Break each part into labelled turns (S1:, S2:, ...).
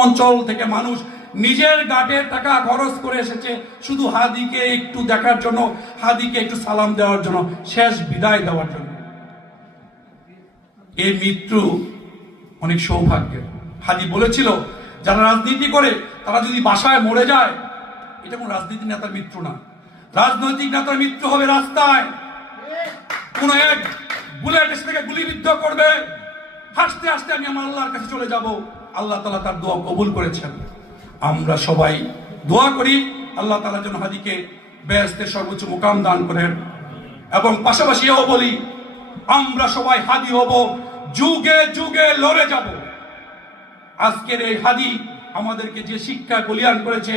S1: অঞ্চল থেকে মানুষ নিজের গাটের টাকা খরচ করে এসেছে। শুধু হাদিকে একটু দেখার জন্য, হাদিকে একটু সালাম দেওয়ার জন্য, শেষ বিদায় দেওয়ার জন্য। এই মৃত্যু অনেক সৌভাগ্যের। হাদি বলেছিল, যারা রাজনীতি করে, তারা যদি বাসায় মরে যায়, এটা কোন রাজনীতি নেতার মৃত্যু না। রাজনৈতিক নেতার মৃত্যু হবে রাস্তায়। কোন এক বুলেট এসে থেকে গুলিবিদ্ধ করবে। হাসতে হাসতে আমি আমার আল্লাহর কাছে চলে যাব। আল্লাহ তালা তার দোয়া কবুল করেছেন। আমরা সবাই দোয়া করি আল্লাহ তালা যেন হাদিকে বেহেস্তের সর্বোচ্চ মোকাম দান করেন। এবং পাশাপাশি এও বলি, আমরা সবাই হাদি হব, যুগে যুগে লড়ে যাব। আজকের এই হাদি আমাদেরকে যে শিক্ষা বলিয়ান করেছে,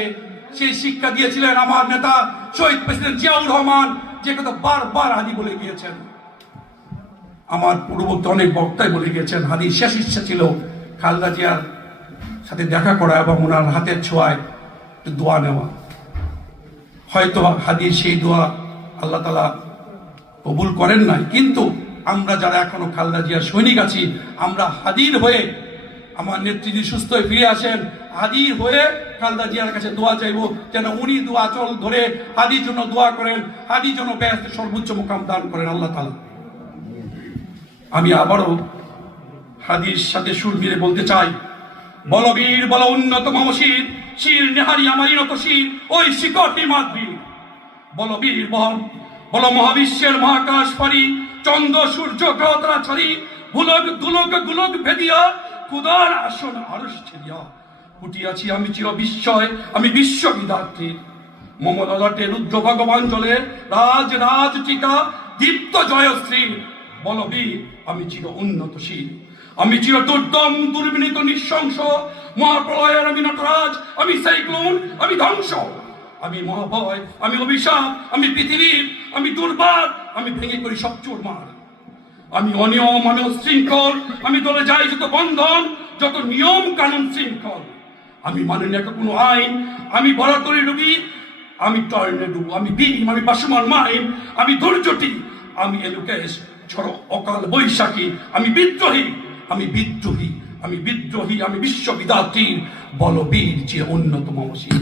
S1: সেই শিক্ষা দিয়েছিলেন আমার নেতা শহীদ প্রেসিডেন্ট জিয়াউর রহমান, যে কথা বারবার হাদি বলে গিয়েছেন। আমার পূর্ববর্তী অনেক বক্তাই বলে গিয়েছেন, হাদির শেষ ইচ্ছা ছিল খালদা জিয়ার সাথে দেখা করা এবং ওনার হাতের ছোঁয়ায় দোয়া নেওয়া। হয়তো হাদির সেই দোয়া আল্লাহ তালা কবুল করেন নাই, কিন্তু আমরা যারা এখনও খালদা জিয়ার সৈনিক আছি, আমরা হাদির হয়ে আমার নেত্রী সুস্থ হয়ে ফিরে আসেন, হাদির হয়ে খালদা জিয়ার কাছে দোয়া চাইব, যেন উনি দোয়া চল ধরে হাদির জন্য দোয়া করেন, হাদির জন্য ব্যস্ত সর্বোচ্চ মোকাম দান করেন আল্লাহ তালা আমি আবারও হাদির সাথে সুর মিলে বলতে চাই। বলবীর বল উন্নত মমশির শির নেহারি আমারই নত শির, ওই শিকটি মাতবীর বলবীর বল বল মহাবিশ্বের মহাকাশ পারি চন্দ্র, সূর্য গ্রহ তারা ছাড়ি, ভুলক, দুলক, গুলক ভেদিয়া, কুদার আসন আরস ছেড়িয়া। ফুটিয়াছি আমি চির বিস্ময়, আমি বিশ্ব বিদার্থী মমলটে রুদ্র ভগবান জলে রাজ রাজ টিকা, দীপ্ত জয়শ্রী। বলবীর, আমি চির উন্নত উন্নতশীল আমি চির দুর্দম দুর্বিনীত, নিঃশংস, মহাপ্রলয়ের আমি নটরাজ, আমি সাইক্লোন, আমি ধ্বংস। আমি মহাভয়, আমি অভিশাপ, আমি পৃথিবীর আমি দুর্বার, আমি ভেঙে করি সব চোরমার আমি অনিয়ম আমি শৃঙ্খল আমি দলে যাই যত বন্ধন, যত নিয়ম কানুন শৃঙ্খল। আমি মানি না কোনো আইন, আমি বরাতরি ডুবি, আমি টর্নেডো আমি বিম আমি পাশুমান মাইম আমি ধৈর্যটি আমি এলুকেশ, ঝড় অকাল বৈশাখী, আমি বিদ্রোহী। আমি বিদ্রোহী আমি বিদ্রোহী আমি বিশ্ববিদাত্রীর বলবীর যে অন্যতম অসীম